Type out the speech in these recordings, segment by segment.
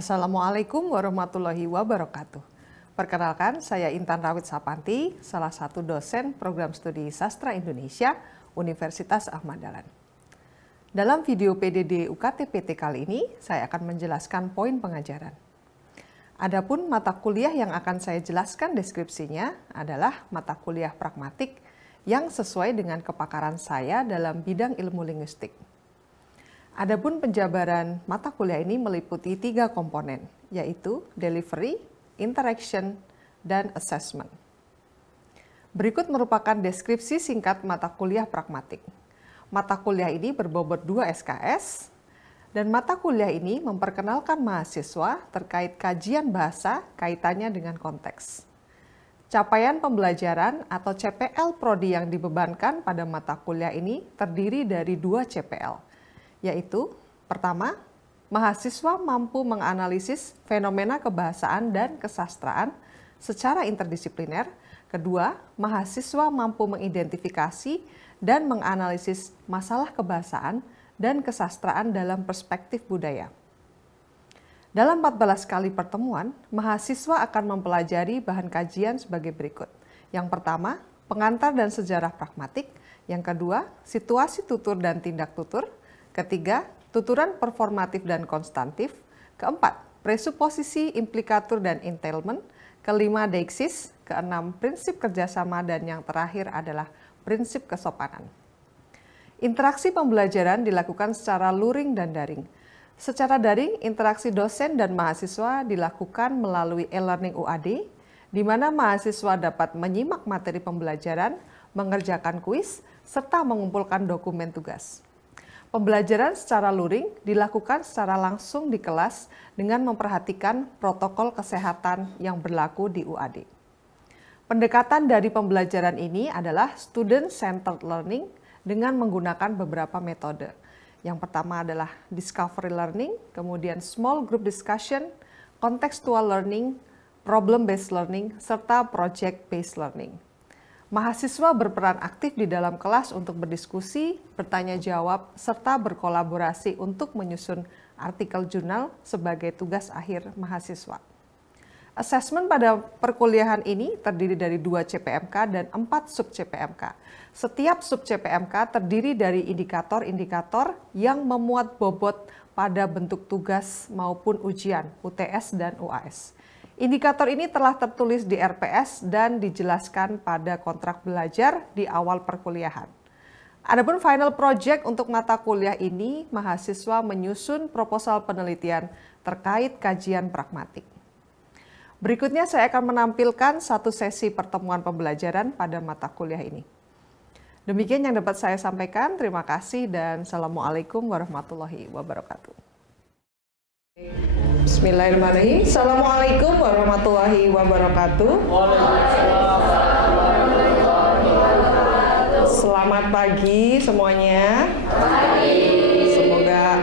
Assalamualaikum warahmatullahi wabarakatuh. Perkenalkan, saya Intan Rawit Sapanti, salah satu dosen program studi Sastra Indonesia, Universitas Ahmad Dahlan. Dalam video PDD UKT-PT kali ini, saya akan menjelaskan poin pengajaran. Adapun mata kuliah yang akan saya jelaskan deskripsinya adalah mata kuliah pragmatik yang sesuai dengan kepakaran saya dalam bidang ilmu linguistik. Adapun penjabaran mata kuliah ini meliputi 3 komponen, yaitu delivery, interaction, dan assessment. Berikut merupakan deskripsi singkat mata kuliah pragmatik. Mata kuliah ini berbobot 2 SKS, dan mata kuliah ini memperkenalkan mahasiswa terkait kajian bahasa kaitannya dengan konteks. Capaian pembelajaran atau CPL Prodi yang dibebankan pada mata kuliah ini terdiri dari 2 CPL, yaitu pertama, mahasiswa mampu menganalisis fenomena kebahasaan dan kesastraan secara interdisipliner. Kedua, mahasiswa mampu mengidentifikasi dan menganalisis masalah kebahasaan dan kesastraan dalam perspektif budaya. Dalam 14 kali pertemuan, mahasiswa akan mempelajari bahan kajian sebagai berikut. Yang pertama, pengantar dan sejarah pragmatik. Yang kedua, situasi tutur dan tindak tutur. Ketiga, tuturan performatif dan konstantif. Keempat, presuposisi, implikatur, dan entailment. Kelima, deiksis. Keenam, prinsip kerjasama. Dan yang terakhir adalah prinsip kesopanan. Interaksi pembelajaran dilakukan secara luring dan daring. Secara daring, interaksi dosen dan mahasiswa dilakukan melalui e-learning UAD, di mana mahasiswa dapat menyimak materi pembelajaran, mengerjakan kuis, serta mengumpulkan dokumen tugas. Pembelajaran secara luring dilakukan secara langsung di kelas dengan memperhatikan protokol kesehatan yang berlaku di UAD. Pendekatan dari pembelajaran ini adalah student-centered learning dengan menggunakan beberapa metode. Yang pertama adalah discovery learning, kemudian small group discussion, contextual learning, problem-based learning, serta project-based learning. Mahasiswa berperan aktif di dalam kelas untuk berdiskusi, bertanya jawab, serta berkolaborasi untuk menyusun artikel jurnal sebagai tugas akhir mahasiswa. Asesmen pada perkuliahan ini terdiri dari 2 CPMK dan 4 sub CPMK. Setiap sub CPMK terdiri dari indikator-indikator yang memuat bobot pada bentuk tugas maupun ujian, UTS dan UAS. Indikator ini telah tertulis di RPS dan dijelaskan pada kontrak belajar di awal perkuliahan. Adapun final project untuk mata kuliah ini, mahasiswa menyusun proposal penelitian terkait kajian pragmatik. Berikutnya saya akan menampilkan satu sesi pertemuan pembelajaran pada mata kuliah ini. Demikian yang dapat saya sampaikan. Terima kasih dan Assalamualaikum warahmatullahi wabarakatuh. Bismillahirrahmanirrahim. Assalamualaikum warahmatullahi wabarakatuh. Selamat pagi semuanya. Semoga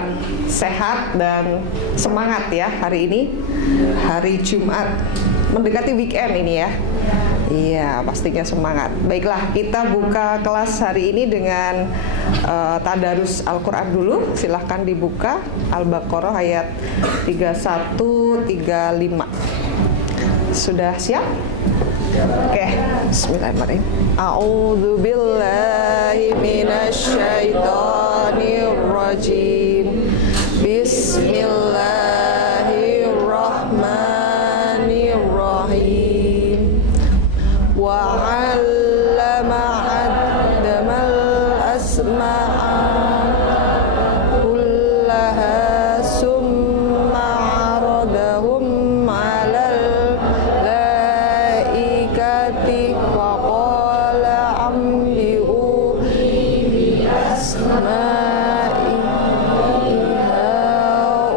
sehat dan semangat ya hari ini. Hari Jumat, mendekati weekend ini ya. Iya, pastinya semangat. Baiklah, kita buka kelas hari ini dengan tadarus Al-Quran dulu. Silahkan dibuka Al-Baqarah ayat 31-35. Sudah siap? Oke, bismillahirrahmanirrahim. A'udzu billahi minasyaitonir rajim. Bismillahirrahmanirrahim. Wa 'allama Adamal asma'a kullaha summa 'aradahum 'alal malaikati wa qala ambi'uni bi asma'i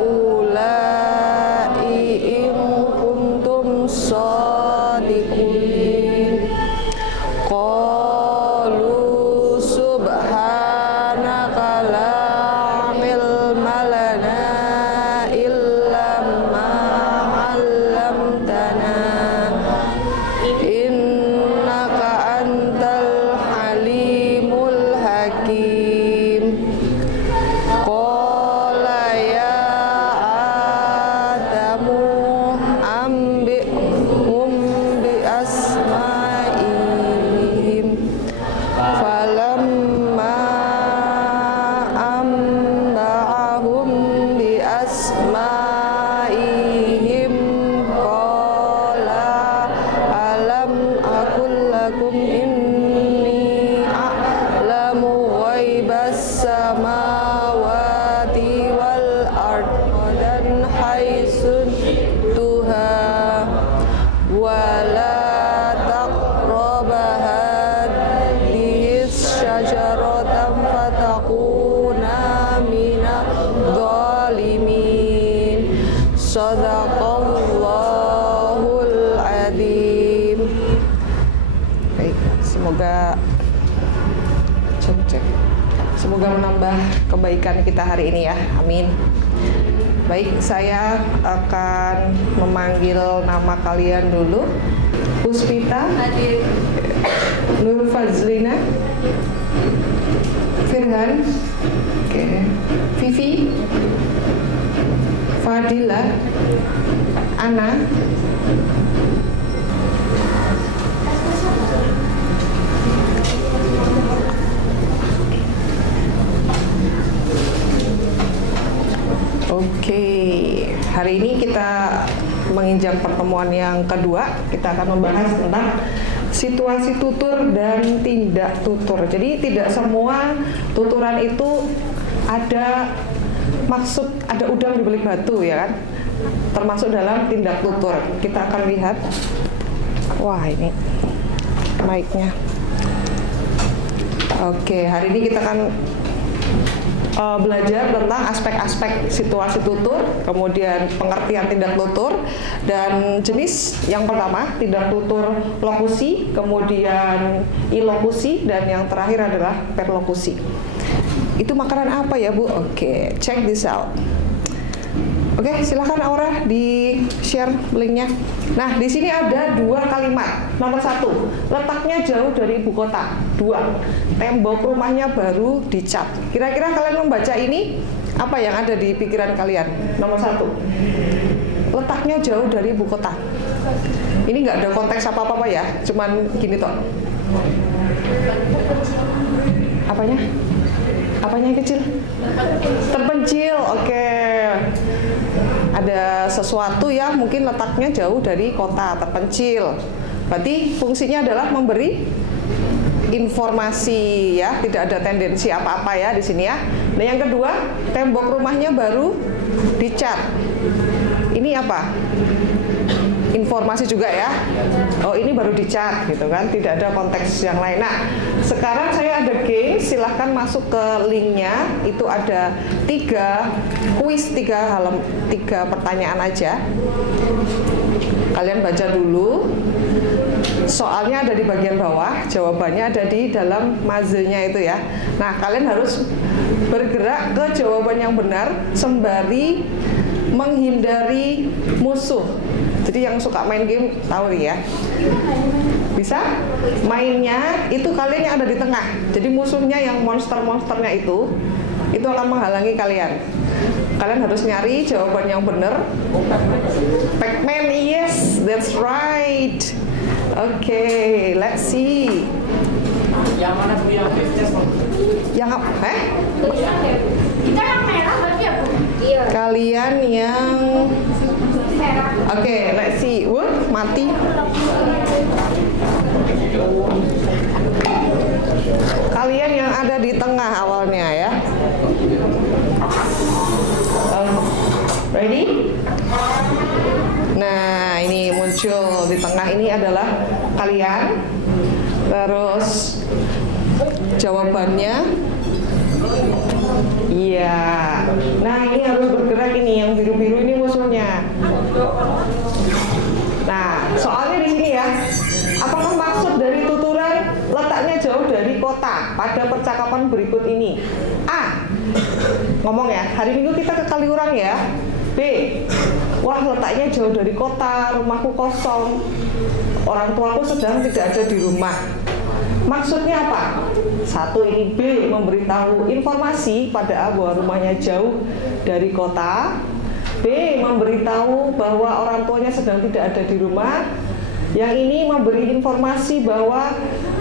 haula'i in kuntum shadiqin. Qalu subhanaka la ilma lana illa ma 'allamtana innaka antal halimul hakim. Semoga menambah kebaikan kita hari ini ya. Amin. Baik, saya akan memanggil nama kalian dulu. Puspita, Hadir. Nur Fazlina, Firhan, Vivi, Fadila, Ana, Oke, hari ini kita menginjak pertemuan yang kedua. Kita akan membahas tentang situasi tutur dan tindak tutur. Jadi tidak semua tuturan itu ada maksud, ada udang di balik batu ya kan? Termasuk dalam tindak tutur. Kita akan lihat. Wah, ini mic-nya. Oke, hari ini kita akan belajar tentang aspek-aspek situasi tutur, kemudian pengertian tindak tutur, dan jenis yang pertama tindak tutur lokusi, kemudian ilokusi, dan yang terakhir adalah perlokusi. Itu makanan apa ya Bu? Oke, check this out. Oke, silahkan Aura di share linknya. Nah, di sini ada dua kalimat. Nomor 1, letaknya jauh dari ibu kota. 2, tembok rumahnya baru dicat. Kira-kira kalian membaca ini, apa yang ada di pikiran kalian? Nomor 1, letaknya jauh dari ibu kota. Ini nggak ada konteks apa-apa ya, cuman gini toh. Apanya? Apanya yang kecil? Terpencil, oke. Ada sesuatu ya mungkin letaknya jauh dari kota, terpencil. Berarti fungsinya adalah memberi informasi ya, tidak ada tendensi apa-apa ya di sini ya. Nah, yang kedua, tembok rumahnya baru dicat. Ini apa? Informasi juga ya. Oh, ini baru dicat gitu kan, tidak ada konteks yang lain. Nah, sekarang saya ada game, silahkan masuk ke linknya. Itu ada 3 kuis, 3 pertanyaan aja. Kalian baca dulu. Soalnya ada di bagian bawah, jawabannya ada di dalam maze-nya itu ya. Nah, kalian harus bergerak ke jawaban yang benar sembari menghindari musuh. Jadi yang suka main game tahu nih ya. Bisa? Mainnya itu kalian yang ada di tengah. Jadi musuhnya yang monster-monsternya itu akan menghalangi kalian. Kalian harus nyari jawaban yang benar. Pac-Man, yes, that's right. Oke, let's see. Yang mana Bu yang best? Yang apa? Kita yang merah berarti ya Bu? Iya. Kalian yang Oke, let's see. Mati. Kalian yang ada di tengah awalnya ya. Ready? Nah, ini muncul di tengah, ini adalah kalian. Terus jawabannya iya. Nah, ini harus bergerak ini, yang biru-biru ini musuhnya. Nah, soalnya di sini ya. Apakah maksud dari tuturan letaknya jauh dari kota pada percakapan berikut ini? A, ngomong ya, hari Minggu kita ke Kaliurang ya. B, wah letaknya jauh dari kota, rumahku kosong, orang tuaku sedang tidak ada di rumah. Maksudnya apa? 1, ini B, memberitahu informasi pada A bahwa rumahnya jauh dari kota. B, memberitahu bahwa orang tuanya sedang tidak ada di rumah. Yang ini memberi informasi bahwa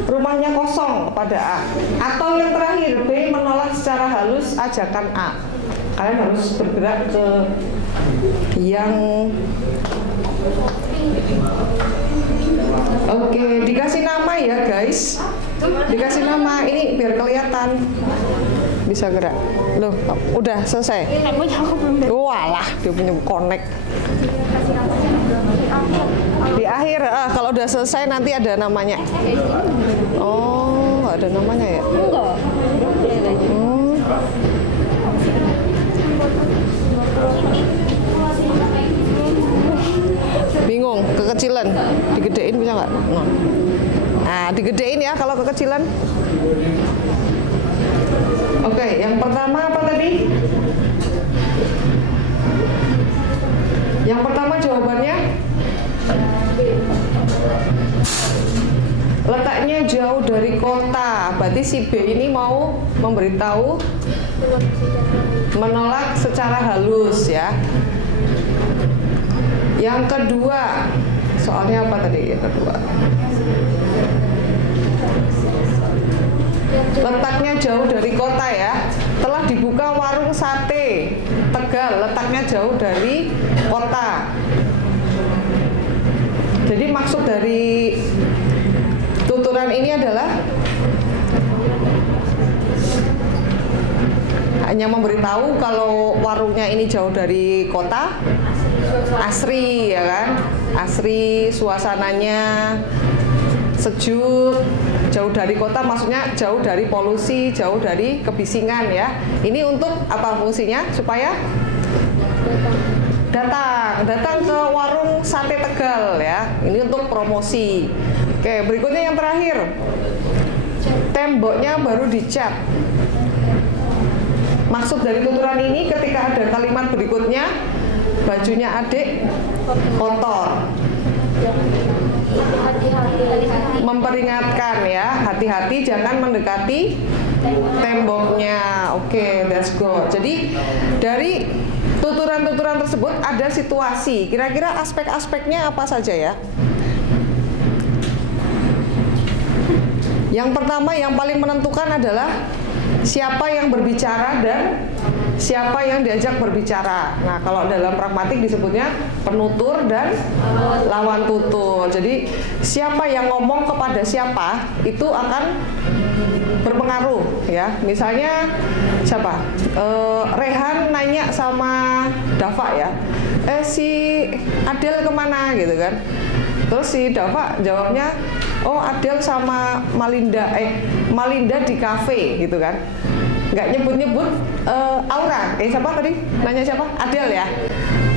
rumahnya kosong kepada A. Atau yang terakhir, B, menolak secara halus ajakan A. Kalian harus bergerak ke yang Oke, dikasih nama ya guys. Dikasih nama, ini biar kelihatan. Bisa gerak. Loh, udah selesai. Walah, dia punya connect. Di akhir, kalau udah selesai nanti ada namanya. Oh, nggak ada namanya ya? Enggak. Bingung, kekecilan. Digedein bisa nggak? Nah, digedein ya kalau kekecilan. Oke, pertama apa tadi? Yang pertama jawabannya letaknya jauh dari kota. Berarti si B ini mau memberitahu menolak secara halus ya. Yang kedua, soalnya apa tadi yang kedua? Letaknya jauh dari kota ya. Telah dibuka warung sate Tegal, letaknya jauh dari kota. Jadi maksud dari tuturan ini adalah hanya memberitahu kalau warungnya ini jauh dari kota, asri ya kan, asri, suasananya sejuk, jauh dari kota maksudnya jauh dari polusi, jauh dari kebisingan ya. Ini untuk apa fungsinya? Supaya datang ke warung sate Tegal ya. Ini untuk promosi. Oke, berikutnya yang terakhir. Temboknya baru dicat. Maksud dari tuturan ini ketika ada kalimat berikutnya, bajunya adik kotor. Memperingatkan ya, hati-hati jangan mendekati temboknya. Oke, let's go. Jadi dari tuturan-tuturan tersebut ada situasi. Kira-kira aspek-aspeknya apa saja ya? Yang pertama yang paling menentukan adalah siapa yang berbicara dan siapa yang diajak berbicara. Nah, kalau dalam pragmatik disebutnya penutur dan lawan tutur. Jadi siapa yang ngomong kepada siapa itu akan berpengaruh ya. Misalnya siapa? Rehan nanya sama Dava ya. Si Adel kemana gitu kan? Terus si Dava jawabnya, oh Adel sama Malinda, Malinda di kafe gitu kan. Nggak nyebut-nyebut Aura. Siapa tadi? Nanya siapa? Adel ya.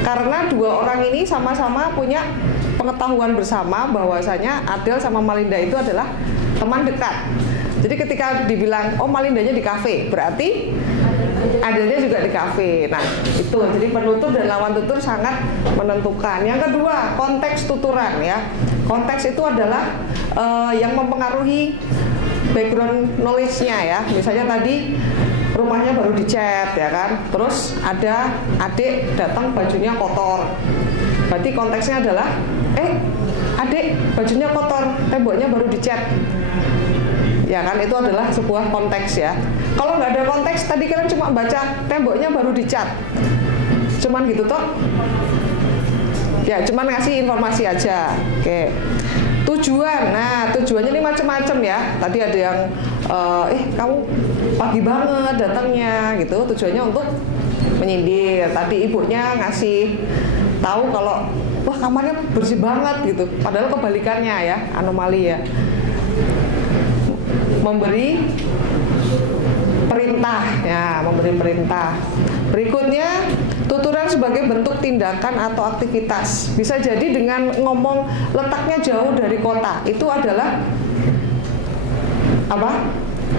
Karena dua orang ini sama-sama punya pengetahuan bersama bahwasanya Adel sama Malinda itu adalah teman dekat. Jadi ketika dibilang, oh Malindanya di kafe, berarti Adelnya juga di kafe. Nah, itu. Jadi penutur dan lawan tutur sangat menentukan. Yang kedua, konteks tuturan ya. Konteks itu adalah yang mempengaruhi background knowledge-nya ya. Misalnya tadi rumahnya baru dicat ya kan. Terus ada adik datang bajunya kotor. Berarti konteksnya adalah adik bajunya kotor, temboknya baru dicat. Ya kan, itu adalah sebuah konteks ya. Kalau nggak ada konteks, tadi kalian cuma baca temboknya baru dicat, cuman gitu toh. Ya, cuman ngasih informasi aja. Oke. Tujuan, nah tujuannya ini macam-macam ya. Tadi ada yang, kamu pagi banget datangnya gitu. Tujuannya untuk menyindir. Tadi ibunya ngasih tahu kalau, wah kamarnya bersih banget gitu. Padahal kebalikannya ya, anomali ya. Memberi perintah ya, memberi perintah. Berikutnya tuturan sebagai bentuk tindakan atau aktivitas. Bisa jadi dengan ngomong letaknya jauh dari kota, itu adalah apa?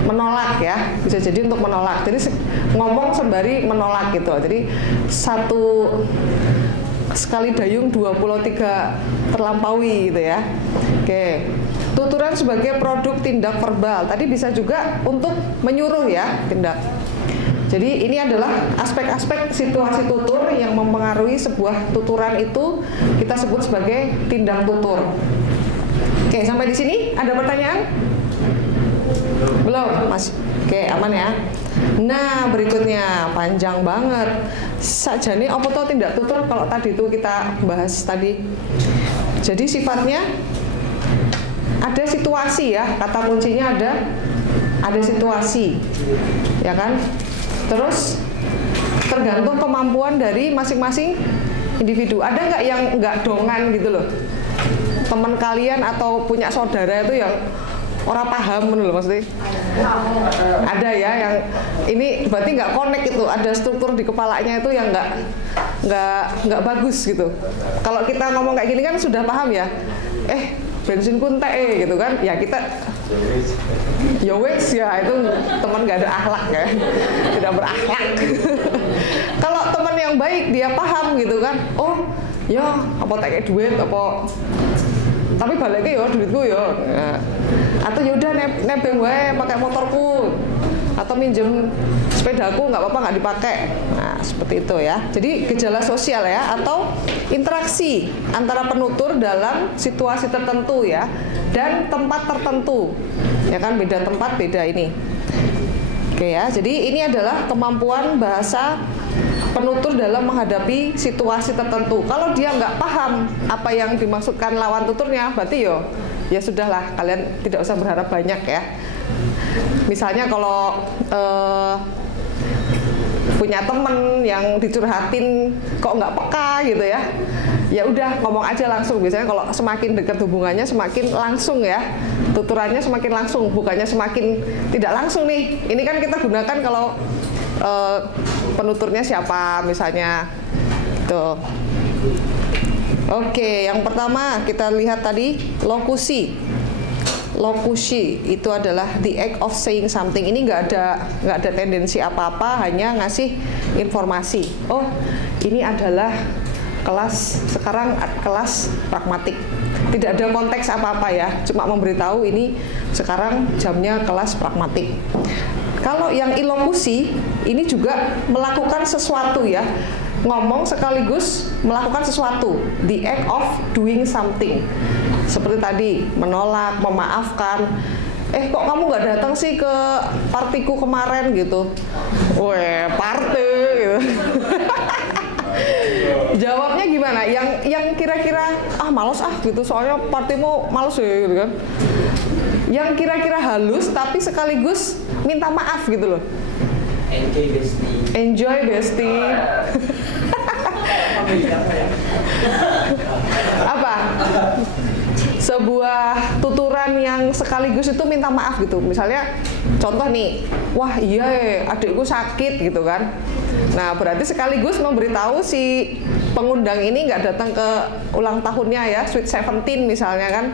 Menolak ya. Bisa jadi untuk menolak. Jadi ngomong sembari menolak gitu. Jadi satu sekali dayung 23 terlampaui gitu ya. Oke. Tuturan sebagai produk tindak verbal. Tadi bisa juga untuk menyuruh ya, tindak. Jadi ini adalah aspek-aspek situasi tutur yang mempengaruhi sebuah tuturan itu kita sebut sebagai tindak tutur. Oke, sampai di sini ada pertanyaan? Belum, Mas. Oke, aman ya. Nah, berikutnya panjang banget. Sajane apa tuh tindak tutur kalau tadi itu kita bahas tadi. Jadi sifatnya ada situasi ya, kata kuncinya ada situasi, ya kan? Terus tergantung kemampuan dari masing-masing individu. Ada nggak yang nggak dongan gitu loh? Teman kalian atau punya saudara itu yang orang paham loh maksudnya? Ada ya yang ini berarti nggak connect itu, ada struktur di kepalanya itu yang nggak bagus gitu. Kalau kita ngomong kayak gini kan sudah paham ya? Bensin kuntek gitu kan, ya kita ya wes ya itu teman gak ada akhlak ya. tidak berakhlak. Kalau teman yang baik dia paham gitu kan, oh ya apa tak kayak duit apa, tapi baliknya ya duitku ya, atau yaudah nebeng wae pakai motorku, atau minjem sepedaku nggak apa-apa nggak dipakai. Nah seperti itu ya. Jadi gejala sosial ya, atau interaksi antara penutur dalam situasi tertentu ya, dan tempat tertentu ya kan, beda tempat beda ini. Oke ya, jadi ini adalah kemampuan bahasa penutur dalam menghadapi situasi tertentu. Kalau dia nggak paham apa yang dimaksudkan lawan tuturnya, berarti ya sudahlah, kalian tidak usah berharap banyak ya. Misalnya kalau punya temen yang dicurhatin kok nggak peka gitu ya, ya udah ngomong aja langsung. Biasanya kalau semakin dekat hubungannya semakin langsung ya, tuturannya semakin langsung, bukannya semakin tidak langsung nih. Ini kan kita gunakan kalau penuturnya siapa misalnya tuh. Oke, yang pertama kita lihat tadi lokusi. Lokusi itu adalah the act of saying something. Ini nggak ada tendensi apa-apa, hanya ngasih informasi. Oh, ini adalah kelas sekarang kelas pragmatik. Tidak ada konteks apa-apa ya, cuma memberitahu ini sekarang jamnya kelas pragmatik. Kalau yang ilokusi ini juga melakukan sesuatu ya, ngomong sekaligus melakukan sesuatu, the act of doing something. Seperti tadi, menolak, memaafkan. Kok kamu nggak datang sih ke partiku kemarin gitu? Weh, party gitu. Jawabnya gimana? Yang kira-kira males gitu, soalnya partimu males ya gitu kan. Yang kira-kira halus tapi sekaligus minta maaf gitu loh. Enjoy bestie. Enjoy bestie. Apa? Sebuah tuturan yang sekaligus itu minta maaf gitu. Misalnya contoh nih, wah iya adikku sakit gitu kan. Nah berarti sekaligus memberitahu si pengundang ini nggak datang ke ulang tahunnya ya, Sweet 17 misalnya kan.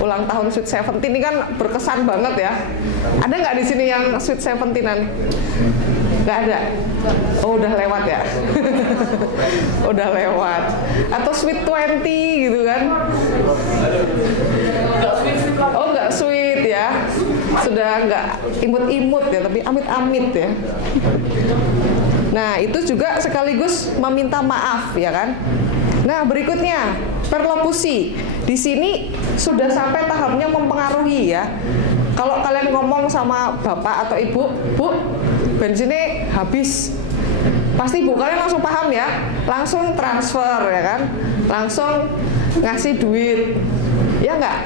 Ulang tahun Sweet 17 ini kan berkesan banget ya. Ada nggak di sini yang Sweet 17-an? Nggak ada? Oh udah lewat ya? Udah lewat. Atau Sweet 20 gitu kan? Oh nggak sweet ya? Sudah nggak imut-imut ya, tapi amit-amit ya. Nah itu juga sekaligus meminta maaf ya kan? Nah berikutnya perlokusi. Di sini sudah sampai tahapnya mempengaruhi ya. Kalau kalian ngomong sama bapak atau ibu, bu, bensinnya habis, pasti ibu kalian langsung paham ya, langsung transfer ya kan, langsung ngasih duit, ya nggak?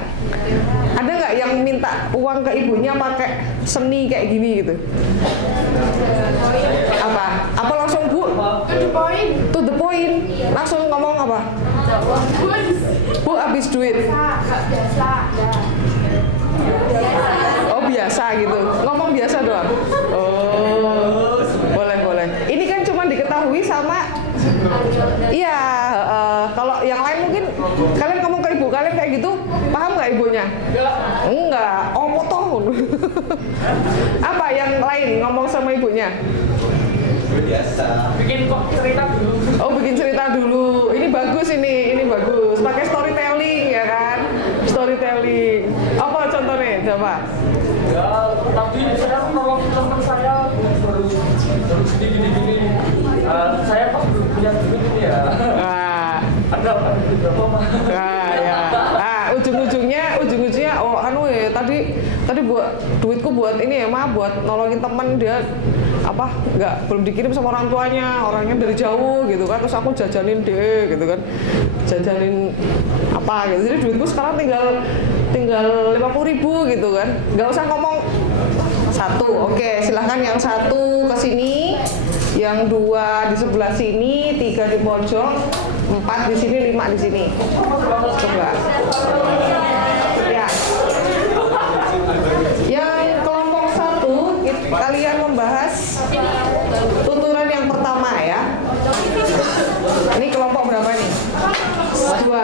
Ada nggak yang minta uang ke ibunya pakai seni kayak gini gitu? Apa langsung bu? To the point. To the point, langsung ngomong apa? Bu habis duit. Biasa. Oh biasa gitu, ngomong biasa doang. Oh boleh. Ini kan cuma diketahui sama, iya. Kalau yang lain mungkin kalian ngomong ke ibu kalian kayak gitu, paham nggak ibunya? Enggak. Oh potong. Apa yang lain ngomong sama ibunya? Biasa. Bikin kok cerita dulu. Oh bikin cerita dulu. Ini bagus ini bagus. Pakai storytelling ya kan? Storytelling. Apa contohnya? Coba. Ya, tadi saya menolong teman saya baru gini. Saya pas belum punya duit ini ya. Ada berapa mah? Ya. Ujung-ujungnya tadi buat duitku buat ini ya mah, buat nolongin temen dia belum dikirim sama orang tuanya, orangnya dari jauh gitu kan, terus aku jajanin deh gitu kan, jajanin apa gitu, jadi duitku sekarang tinggal 50.000 gitu kan, nggak usah ngomong satu, oke silahkan yang satu ke sini, yang dua di sebelah sini, 3 di pojok, 4 di sini, 5 di sini, coba ya. Yang kelompok 1 kalian membahas tuturan yang pertama ya. Ini kelompok berapa nih? 2.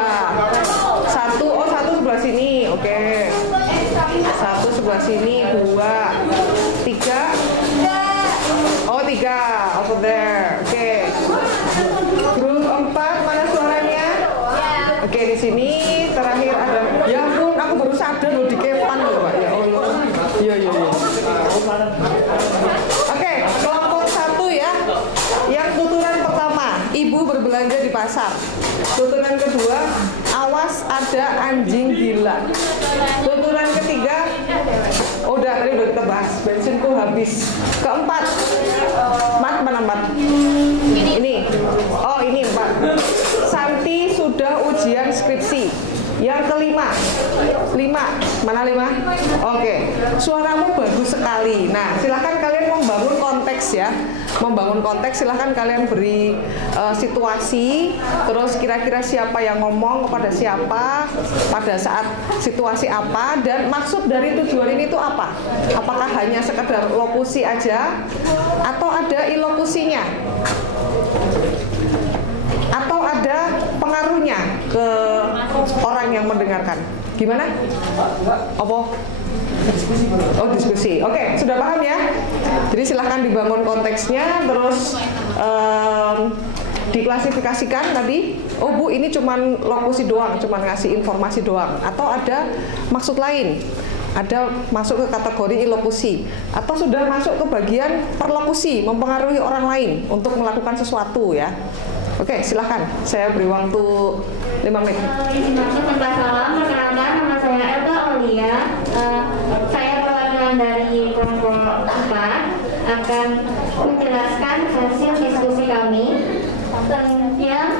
1 sebelah sini, oke. 1 sebelah sini, 2, 3. Oh 3 3 over there. Oke. Grup 4 mana suaranya? Oke, di sini terakhir ada. Ya ampun, aku baru sadar loh di kepan loh, Pak. Ya Allah. Iya. Oke, kelompok 1 ya. Yang tuturan pertama, ibu berbelanja di pasar. Tuturan kedua, awas ada anjing gila. Tuturan ketiga, udah tadi udah kita bahas, bensinku habis. Keempat, mana 4? Ini. Oh, ini 4. Santi sudah ujian skripsi. Yang kelima, 5, mana 5? Oke, suaramu bagus sekali. Nah, silahkan kalian membangun konteks ya. Membangun konteks, silahkan kalian beri situasi, terus kira-kira siapa yang ngomong kepada siapa, pada saat situasi apa, dan maksud dari tujuan ini itu apa? Apakah hanya sekedar lokusi aja, atau ada ilokusinya? Atau ada pengaruhnya ke orang yang mendengarkan? Gimana? Apa? Oh, diskusi. Oke, sudah paham ya? Jadi silahkan dibangun konteksnya, terus diklasifikasikan tadi. Oh Bu, ini cuman lokusi doang, cuman ngasih informasi doang. Atau ada maksud lain? Ada masuk ke kategori ilokusi, atau sudah masuk ke bagian perlokusi, mempengaruhi orang lain untuk melakukan sesuatu ya. Oke, silahkan. Saya beri waktu 5 menit. Izin masuk, salam. Perkenalkan, nama saya Elta Aulia. Saya perwakilan dari kelompok 4 akan menjelaskan hasil diskusi kami. Yang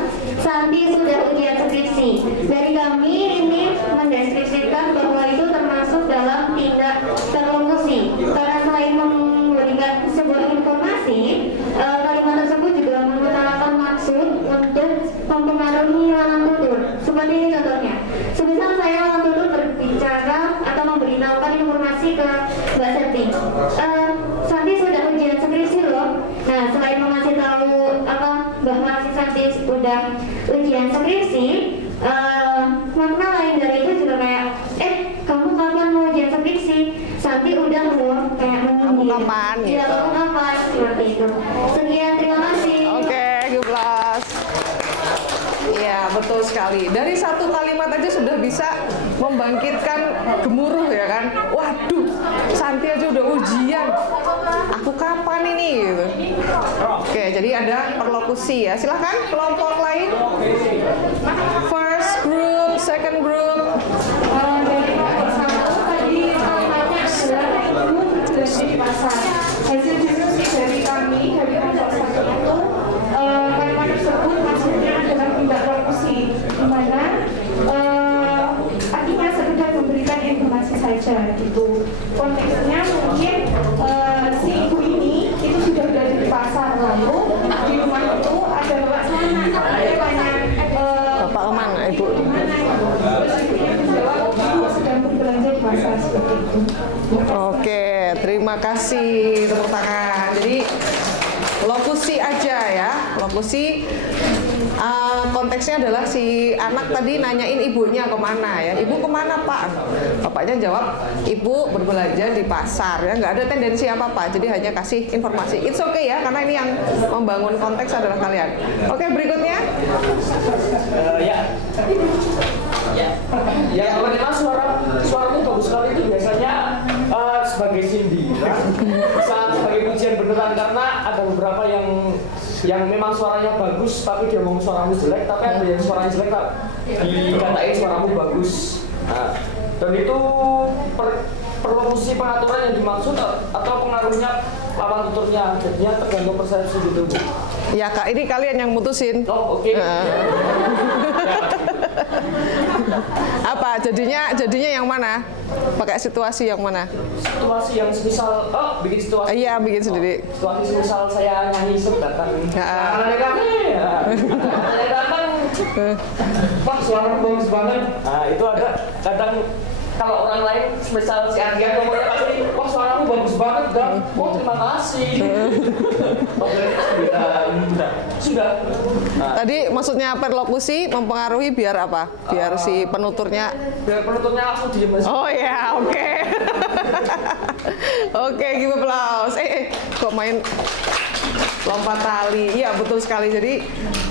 Santi sudah ujian skripsi. Dari kami ini mendeskripsikan bahwa itu termasuk dalam tindak terlokusi. Karena selain memberikan sebuah informasi, kalimat tersebut juga mengutarakan maksud untuk mempengaruhi lawan tutur. Seperti ini contohnya. Semisal saya lawan tutur berbicara atau memberitahukan informasi ke Mbak Santi. Santi sudah ujian skripsi loh. Nah, selain mengasih tahu bahwa si Santi sudah ujian skripsi, makna lain dari itu juga kayak, kamu kapan mau ujian skripsi? Santi udah loh, kayak Kamu kapan? Iya, Gitu. kamu kapan? Seperti itu. Sekian, terima kasih. Oke, Gublas. Iya, betul sekali. Dari satu kalimat aja sudah bisa membangkitkan gemuruh ya kan? Waduh, Santi aja udah ujian. Aku kapan ini gitu. Oke, jadi ada perlokusi ya. Silahkan kelompok lain. First group, second group. Dari kelompok 1 tadi kalimatnya adalah ibu belanja di pasar. Hasil diskusi dari kami dari kelompok 1 itu kalimat tersebut maksudnya adalah tindak lokusi, di mana artinya sekedar memberikan informasi saja gitu. Konteksnya mungkin si ibu ini itu sudah berada di pasar, lalu di rumah itu ada bapak sana, ada banyak Bapak kemana, Ibu? terus ibu jawab, ibu sedang berbelanja di pasar, seperti itu. Oke, terima kasih, tepuk tangan. Jadi lokusi aja ya, lokusi. Konteksnya adalah si anak tadi nanyain ibunya kemana ya, ibu kemana Pak? Bapaknya jawab, ibu berbelanja di pasar ya, nggak ada tendensi apa-apa, jadi hanya kasih informasi. It's okay ya, karena ini yang membangun konteks adalah kalian. Oke, berikutnya. Ya, memang suaramu bagus sekali itu biasanya sebagai sindiran, bisa sebagai pujian beneran, karena ada beberapa yang memang suaranya bagus tapi dia ngomong suaramu jelek, tapi ada yang suaranya jelek tak dikatain suaramu bagus. Nah, dan itu perlokusi pengaturan yang dimaksud atau pengaruhnya lawan tuturnya, jadinya tergantung persepsi gitu Bu. Ya Kak, ini kalian yang mutusin. Oh, oke. Apa jadinya yang mana? Pakai situasi yang mana? Situasi yang semisal bikin situasi. Iya, bikin sendiri. Situasi semisal saya nyanyi sebatan. Wah, suara bagus banget. Nah, itu ada kadang kalau orang lain semisal si Ardian ngomongnya pasti, wah suaramu bagus banget dan terima kasih. Sudah. Nah, Tadi maksudnya perlokusi mempengaruhi biar apa? Biar si penuturnya. biar penuturnya langsung diem aja. Oh ya, oke. Oke, give applause. Kok main lompat tali. Iya betul sekali. Jadi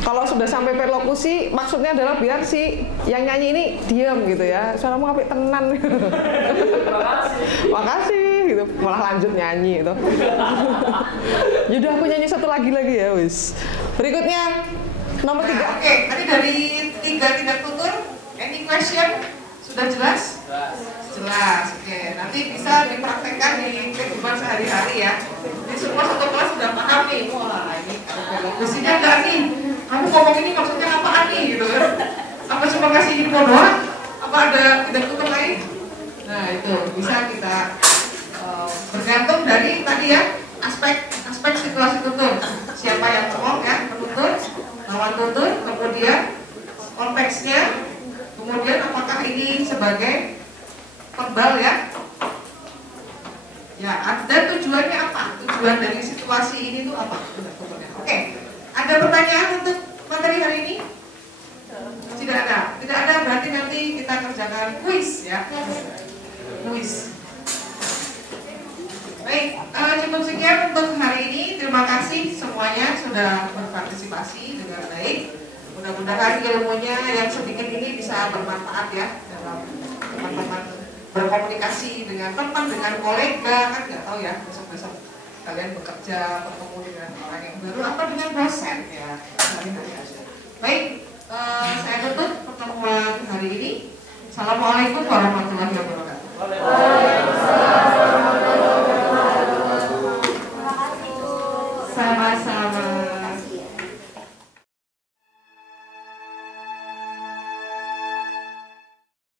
kalau sudah sampai perlokusi, maksudnya adalah biar si yang nyanyi ini diam gitu ya. Suaramu apik tenan. Makasih gitu. Malah lanjut nyanyi gitu. Yaudah aku nyanyi satu lagi ya wis. Berikutnya nomor 3. Oke, tadi dari 3 tindak tutur, any question? Sudah jelas? Jelas. Oke, nanti bisa dipraktekkan di kehidupan sehari-hari ya. Di semua satu kelas sudah paham nih. Wah, ini mestinya enggak nih. Kamu ngomong ini maksudnya apaan nih gitu kan? Apa cuma kasih info doang? Apa ada tindak tutur lain? Nah, itu bisa kita bergantung dari tadi ya aspek situasi tutur. Siapa yang ngomong ya, penutur, lawan tutur, kemudian konteksnya, kemudian apakah ini sebagai verbal ya? Ya, ada tujuannya apa? Tujuan dari situasi ini tuh apa? Oke, ada pertanyaan untuk materi hari ini? Tidak ada. Tidak ada berarti nanti kita kerjakan kuis ya. Kuis. Baik, cukup sekian untuk hari ini. Terima kasih semuanya sudah berpartisipasi dengan baik. Mudah-mudahan ilmunya yang sedikit ini bisa bermanfaat ya dalam teman-teman berkomunikasi dengan teman, dengan kolega, kan nggak tahu ya besok-besok kalian bekerja bertemu dengan orang yang baru apa dengan dosen ya. Baik, saya tutup pertemuan hari ini. Assalamualaikum warahmatullahi wabarakatuh.